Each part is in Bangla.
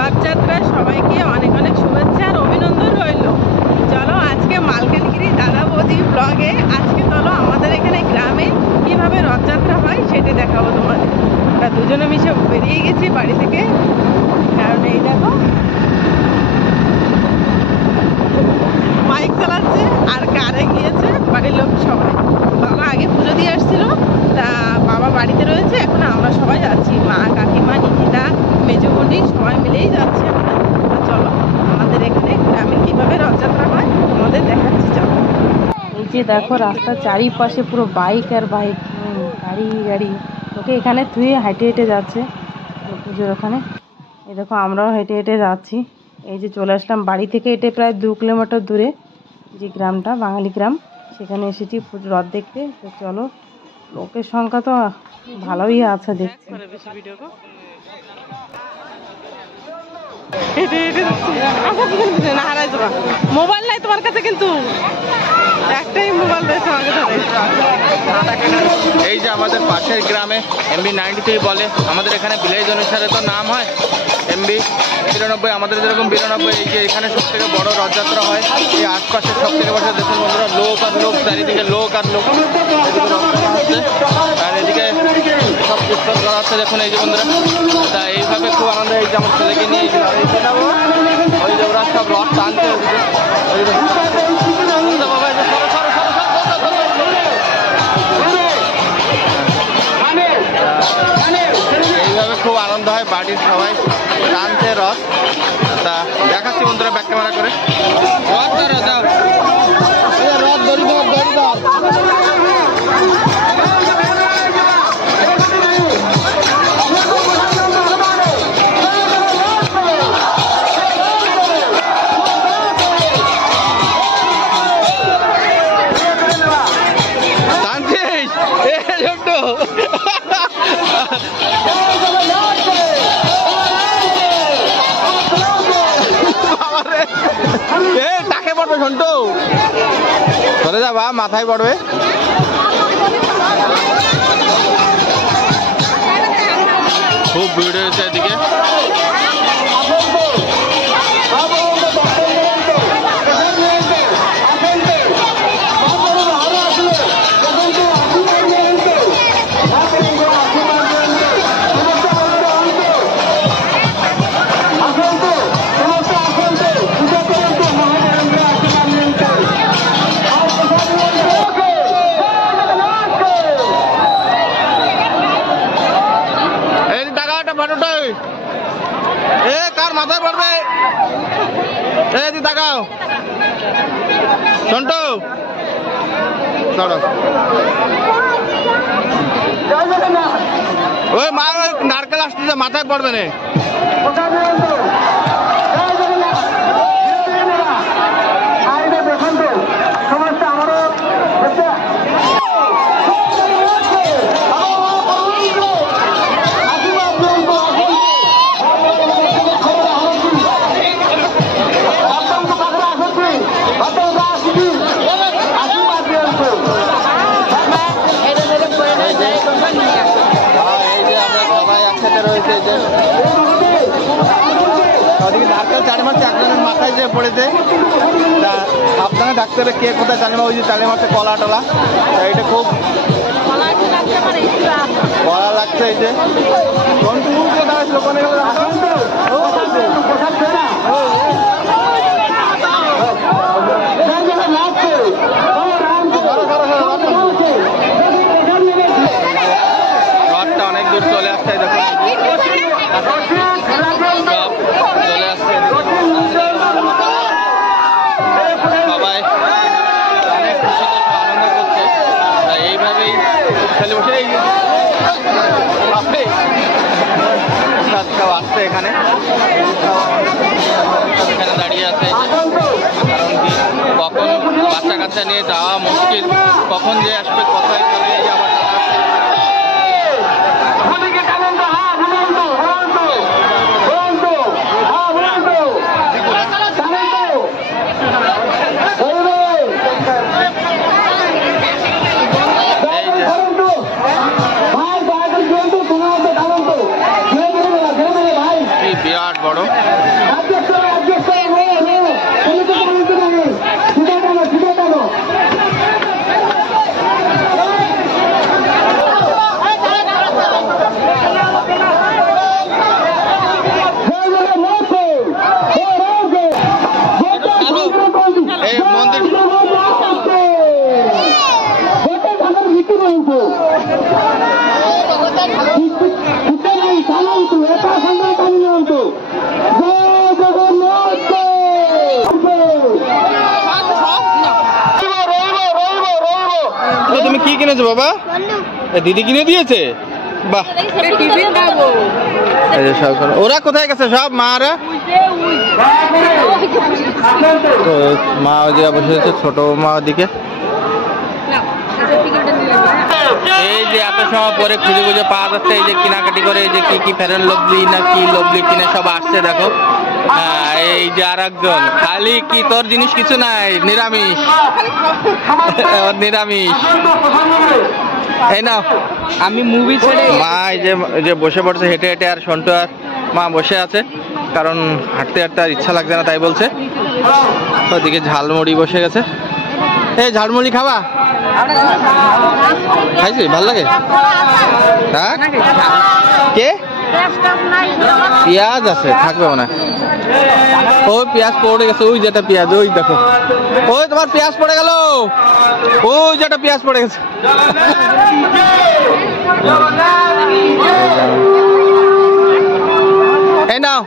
রথযাত্রায় সবাইকে অনেক অনেক শুভেচ্ছা আর অভিনন্দন রইল। চলো আজকে মালকানগিরি দাদা বৌদি ব্লগে আজকে চলো আমাদের এখানে গ্রামে কিভাবে রথযাত্রা হয় সেটা দেখাবো তোমাদের। আমরা দুজনে মিশে বেরিয়ে গেছি বাড়ি থেকে, কারণ এই দেখো বাইক চালাচ্ছে আর কারে গিয়েছে বাড়ির লোক সবাই। বাবা আগে পুজো দিয়ে আসছিল, তা বাবা বাড়িতে রয়েছে, এখন আমরা সবাই যাচ্ছি, মা কাকিমা নিকিতা মেজবনি সবাই মিলেই যাচ্ছি আমরা। চলো আমাদের এখানে গ্রামে কিভাবে রথযাত্রা হয় তোমাদের দেখাচ্ছি। চলো এই যে দেখো রাস্তার চারিপাশে পুরো বাইক আর বাইক, গাড়ি গাড়ি, ওকে এখানে ধুয়ে হেঁটে হেঁটে যাচ্ছে পুজোর ওখানে। এই দেখো আমরাও হেঁটে হেঁটে যাচ্ছি। এই যে চলে আসলাম বাড়ি থেকে, এটা প্রায় 2 কিলোমিটার দূরে যে গ্রামটা বাঙালি গ্রাম, সেখানে এসেছি রথ দেখতে। তো চলো, লোকের সংখ্যা তো ভালোই আছে দেখছি। মোবাইল নাই তোমার কাছে, কিন্তু একটাই মোবাইল রয়েছে আমাকে ধরে। এই যে আমাদের পাশের গ্রামে MB93 বলে, আমাদের এখানে ভিলেজ অনুসারে তো নাম হয় MB 93, আমাদের যেরকম 92। এই যে এখানে সব থেকে বড় রথযাত্রা হয়, এই আশপাশের সব থেকে বড় দেখুন বন্ধুরা, লোক আর লোক, চারিদিকে লোক আর লোক, আর এদিকে সব পুস্তক করা হচ্ছে দেখুন। এই যে বন্ধুরা, তা এইভাবে খুব আনন্দ। এই যে আমার ছেলেকে নিয়ে ওই যে ওরা সব রথ টানছে, এইভাবে খুব আনন্দ হয়, বাড়ির সবাই টানছে রথ। তা দেখাচ্ছি বন্ধুরা ব্যাক ক্যামেরা করে। রথ রথ দড়ি দাও, দড়ি দাও। টাকে পড়বে সন্টু, চলে যাবা, মাথায় পড়বে। খুব ভিড় হয়েছে এদিকে। কার মাথায় পড়বে? এই তাকাও সন্টু, ওই মা নারকেল আসতেছে, মাথায় পড়বে না। চালে মারছে, একজনের মাথায় যে পড়েছে, আপনারা ডাক্তারে কে কোথায় চালে মার, ওই যে চালে মারছে কলা টলা, এটা খুব কলা লাগছে। এই যে রথটা অনেক দূর চলে আসছে, দেখুন চলে আসছে সবাই, অনেক খুশি আনন্দ করছে। এইভাবেই খেলে বসে আসছে এখানে, এখানে দাঁড়িয়ে আছে। কারণ কি, কখন বাচ্চা কাচ্চা নিয়ে যাওয়া মুশকিল, কখন যে আসবে, কোথায় চলে আবার। বিরাট বড়। এই মন্দির তুমি কি কিনেছো বাবা? দিদি কিনে দিয়েছে, বাহ। ওরা কোথায় গেছে সব মারা? তো মা ওদিকে বসে আছে, ছোট মা ওদিকে। এই যে এত সময় পরে খুঁজে খুঁজে পাওয়া যাচ্ছে, এই যে কেনাকাটি করে, এই যে কি ফেরেন লভলি না কি লভলি কিনে সব আসছে দেখো। এই যে আর একজন, খালি কি তোর জিনিস কিছু নাই, নিরামিষ নিরামিষ। এই না আমি মুভি ছেড়ে মা এই যে বসে পড়ছে হেঁটে হেঁটে, আর সন্টু আর মা বসে আছে, কারণ হাঁটতে হাঁটতে আর ইচ্ছা লাগছে না তাই বলছে। ওদিকে ঝালমুড়ি বসে গেছে। এই ঝালমুড়ি খাবা? খাইছি, ভাল লাগে। হ্যাঁ কে? পেঁয়াজ আছে, থাকবে মনে হয়। ওই পেঁয়াজ পড়ে গেছে, ওই যেটা পেঁয়াজ, ওই দেখো, ওই তোমার পেঁয়াজ পড়ে গেল, ওই যেটা পেঁয়াজ পড়ে গেছে। এই নাও,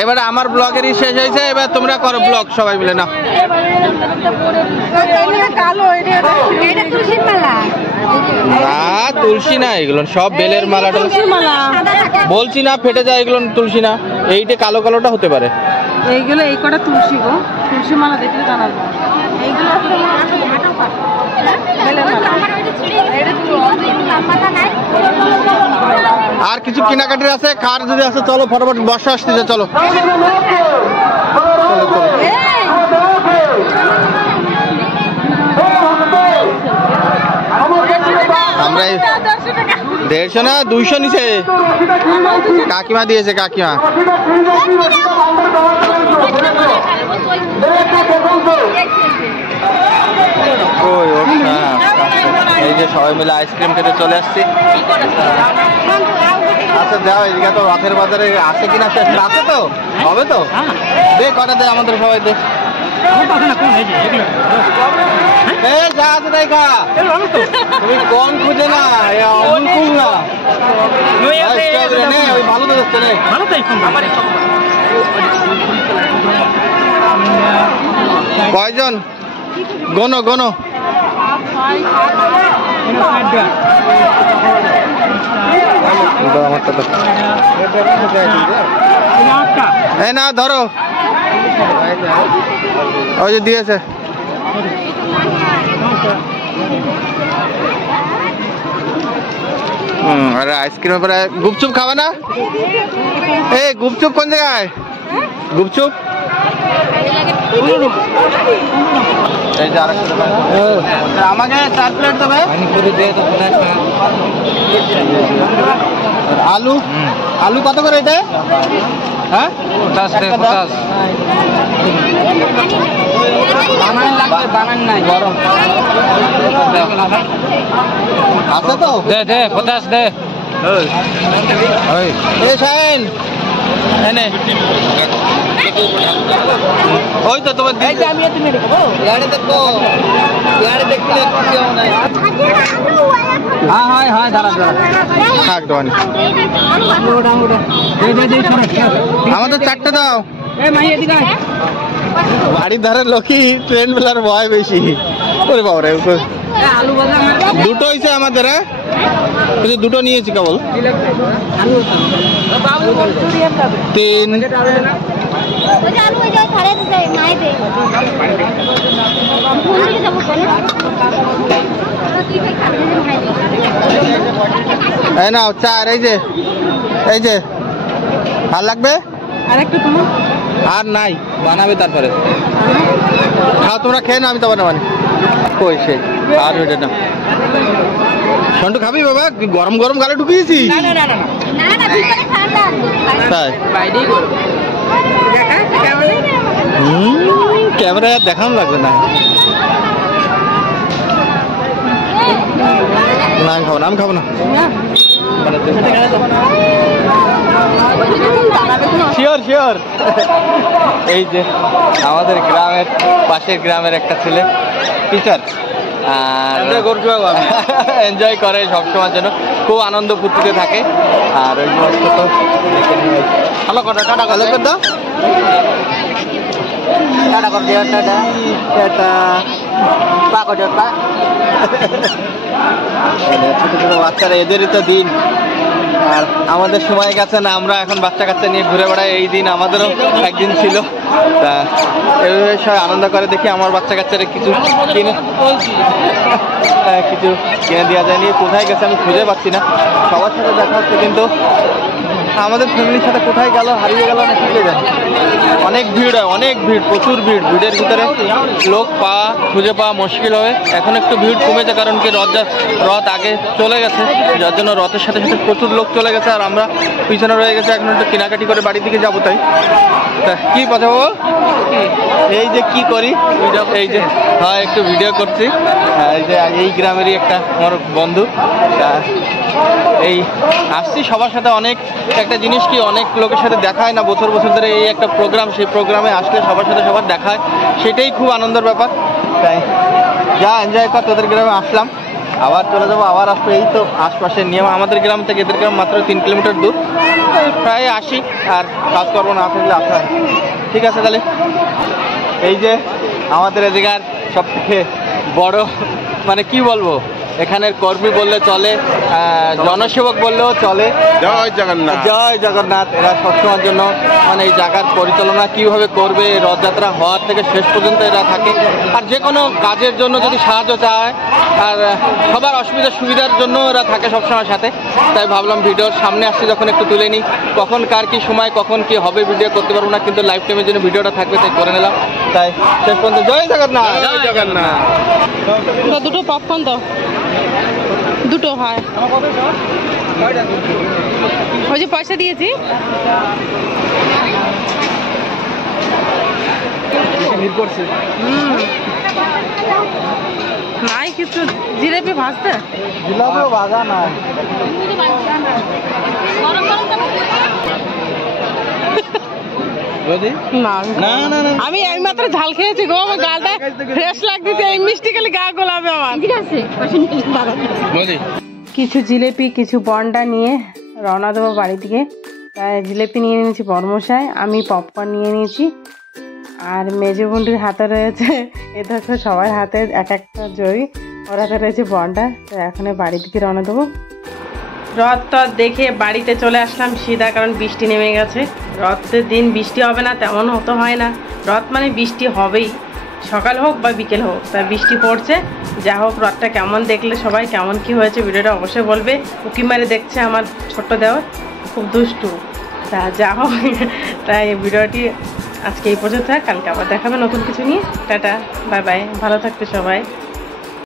এবারে আমার ব্লগেরই শেষ হয়েছে, এবার তোমরা করো ব্লগ সবাই মিলে। নাও না, তুলসী না, এগুলো সব বেলের মালা। বলছি না ফেটে যায়, এগুলো তুলসী না। এইটা কালো কালোটা হতে পারে, এইগুলো এই কটা তুলসী গো, তুলসী মালা দেখলে জানা যায়। এইগুলো আর কিছু কেনাকাটির আছে, খার যদি আছে চলো, ফটাফট বর্ষা আসতেছে, চলো। আমরা 150 না 200 নিচে কাকিমা দিয়েছে, কাকিমা। এই যে সবাই মিলে আইসক্রিম খেতে চলে আসছি। আচ্ছা যাও, এদিকে তো রথের বাজারে আছে কিনা শেষ আছে তো, হবে তো, দে কটা দে আমাদের সবাই দে। যা আছে তাই খা, তুমি কম খুঁজে না, অমুল না, ভালো তো যাচ্ছে রে। কয়জন? গোনো গোনো। এই না ধরো, ওই যে দিয়েছে। আরে আইসক্রিমের পরে গুপচুপ খাবে না? এই গুপচুপ কোন জায়গায়? গুপচুপ এই যে আমাকে 4 প্লেট দেবে। আলু আলু কত করে এটা? হ্যাঁ 50 টাকা। 50 বানান লাগবে, বানান নাই গরম আছে তো, দে দে 50 দে। ওই এই শাইন এনে, ওই তো তোমার দিদি। আমি তুমি দেখো ইয়ারে দেখো, ইয়ারে দেখলে কেউ নাই। হ্যাঁ হ্যাঁ হ্যাঁ দাঁড়া দাঁড়া থাক দোকানে। আমাদের 4টে দাও। বাড়ির ধারের লোকই ট্রেন বেলার ভয় বেশি। ওরে বাবারে, দুটো হয়েছে আমাদের। হ্যাঁ দুটো নিয়েছি কেবল, 3। এই নাও 4। এই যে আর লাগবে আর নাই, বানাবে তারপরে খাও। তোমরা খেয়ে না, আমি তো বানাবানি। কই সে আর ওইটা না। সন্টু খাবি বাবা? গরম গরম গালে ঢুকিয়েছি তাই। ক্যামেরা দেখানো লাগবে না। না আমি খাবো না, আমি খাবো না। Sure sure. এই যে আমাদের গ্রামের পাশের গ্রামের একটা ছেলে টিচার, আর এনজয় করে সবসময়ের জন্য, খুব আনন্দ ফুর্তিতে থাকে। আর ওই সমস্ত তো ভালো কথা। টাটা ভালো করে দাও, টাটা করে দিও, টাটা টাটা পা করে দিও, পা। ছোট ছোট বাচ্চারা, এদেরই তো দিন। আর আমাদের সময় গেছে না, আমরা এখন বাচ্চা কাচ্চা নিয়ে ঘুরে বেড়াই। এই দিন আমাদেরও একদিন ছিল, তা এইভাবে সবাই আনন্দ করে। দেখি আমার বাচ্চা কাচ্চারা কিছু কিনে দেওয়া যায়নি, কোথায় গেছে আমি খুঁজে পাচ্ছি না। সবার সাথে দেখা হচ্ছে কিন্তু আমাদের ফ্যামিলির সাথে কোথায় গেল, হারিয়ে গেল না ঠিক জানি। অনেক ভিড় হয়, অনেক ভিড়, প্রচুর ভিড়। ভিড়ের ভিতরে লোক খুঁজে পাওয়া মুশকিল হয়। এখন একটু ভিড় কমেছে, কারণ কি রথ আগে চলে গেছে, যার জন্য রথের সাথে সাথে প্রচুর লোক চলে গেছে। আর আমরা পিছনে রয়ে গেছে, এখন একটু কেনাকাটি করে বাড়ির দিকে যাবো। তাই কি কথা বল, এই যে কি করি, এই যে হ্যাঁ একটু ভিডিও করছি। এই যে এই গ্রামেরই একটা আমার বন্ধু, এই আসছি সবার সাথে। অনেক একটা জিনিস কি, অনেক লোকের সাথে দেখায় না বছর বছর ধরে, এই একটা প্রোগ্রাম, সেই প্রোগ্রামে আসলে সবার সাথে সবার দেখায়, সেটাই খুব আনন্দের ব্যাপার। তাই যা এনজয় কর, তোদের গ্রামে আসলাম, আবার চলে যাবো, আবার আসবো। এই তো আশপাশের নিয়ম, আমাদের গ্রাম থেকে এদের গ্রাম মাত্র 3 কিলোমিটার দূর। প্রায় আসি, আর কাজ করবো না থাকলে আসা। ঠিক আছে তাহলে। এই যে আমাদের এদিকার সব থেকে বড়, মানে কি বলবো, এখানের কর্মী বললে চলে, জনসেবক বললেও চলে। জয় জগন্নাথ, জয় জগন্নাথ। এরা সবসময়ের জন্য মানে এই জায়গার পরিচালনা কিভাবে করবে, রথযাত্রা হওয়ার থেকে শেষ পর্যন্ত এরা থাকে। আর যে কোনো কাজের জন্য যদি সাহায্য চায়, আর সবার সুবিধার জন্য এরা থাকে সবসময় সাথে। তাই ভাবলাম ভিডিওর সামনে আসছি যখন একটু তুলে নিই। কখন কার কি সময়, কখন কি হবে ভিডিও করতে পারবো না, কিন্তু লাইফ টাইমের জন্য ভিডিওটা থাকবে, তাই করে নিলাম। তাই শেষ পর্যন্ত জয় জগন্নাথ, জয় জগন্নাথ। দুটো পপকর্ন দাও, দুটো হয়। ওই যে পয়সা দিয়েছি। নাই কিছু, জিলেপি ভাজতে, জিলাপিও ভাজা নাই। আমি মাত্র ঝাল খেয়েছি গো, আমার গালটা ফ্রেশ লাগতেছে। এই মিষ্টি খেলে গা গোলাবে আমার। কিছু জিলেপি, কিছু বন্ডা নিয়ে রওনা দেবো বাড়ি থেকে। তাই জিলেপি নিয়ে নিয়েছি বর্মশাই, আমি পপকর্ন নিয়ে নিয়েছি। আর মেজো বন্ডুর হাতে রয়েছে, এ দেখো সবার হাতে এক একটা জয়ী, ওর হাতে রয়েছে বন্ডা। তো এখন বাড়ি থেকে রওনা দেবো। রথ দেখে বাড়িতে চলে আসলাম সিধা, কারণ বৃষ্টি নেমে গেছে। রথের দিন বৃষ্টি হবে না তেমন হতে হয় না, রথ মানে বৃষ্টি হবেই, সকাল হোক বা বিকেল হোক। তা বৃষ্টি পড়ছে, যা হোক রথটা কেমন দেখলে সবাই, কেমন কি হয়েছে ভিডিওটা অবশ্যই বলবে। উকি মারে দেখছে আমার ছোট্ট দেওয়ার, খুব দুষ্টু। তা যা হোক, তাই ভিডিওটি আজকে এই পর্যন্ত থাক, কালকে আবার দেখাবে নতুন কিছু নিয়ে। টাটা, বাই বাই, ভালো থাকবে সবাই।